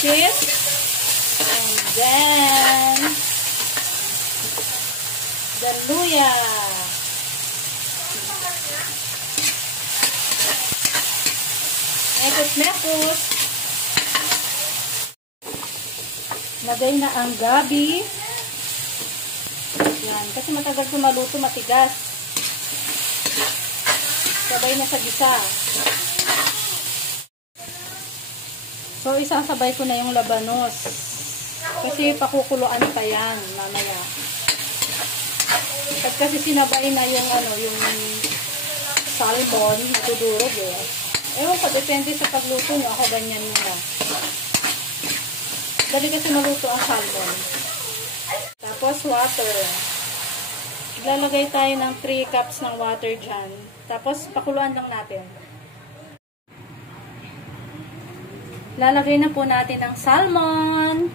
cheese. And then, the luya. Mekos. Lagay na ang gabi. Yan. Kasi matagal ko maluto, matigas. Sabay na sa gisa. So, isasabay ko na yung labanos. Kasi pakukuluan pa yan mamaya. At kasi sinabay na yung yung salmon, matudurog eh. Ewan ko, depende sa pagluto nyo. Ako ganyan muna. Dali kasi maluto ang salmon. Tapos water. Lalagay tayo ng 3 cups ng water dyan. Tapos pakuluan lang natin. Lalagay na po natin ang salmon.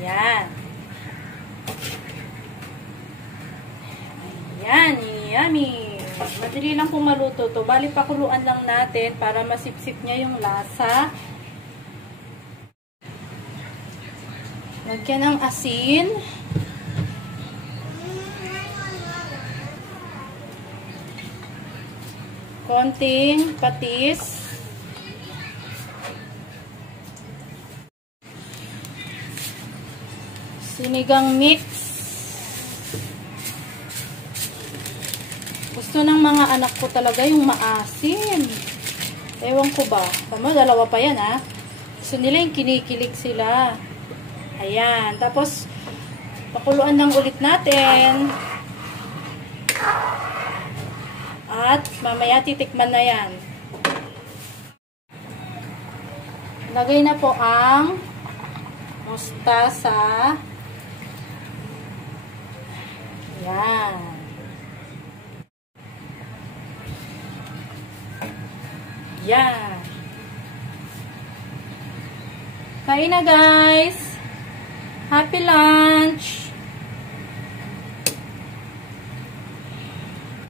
Yan. Yan, yummy. Madali lang kung maluto to. Bali, pakuluan lang natin para masipsip niya yung lasa. Lagyan ng asin. Konting patis. Sinigang mix. Gusto ng mga anak ko talaga yung maasim. Ewan ko ba. Tama, dalawa pa yan ha. Gusto nila yung kinikilig sila. Ayan. Tapos, pakuluan lang ulit natin. At, mamaya titikman na yan. Lagay na po ang mustasa. Ayan. Yan. Kain na guys. Happy lunch.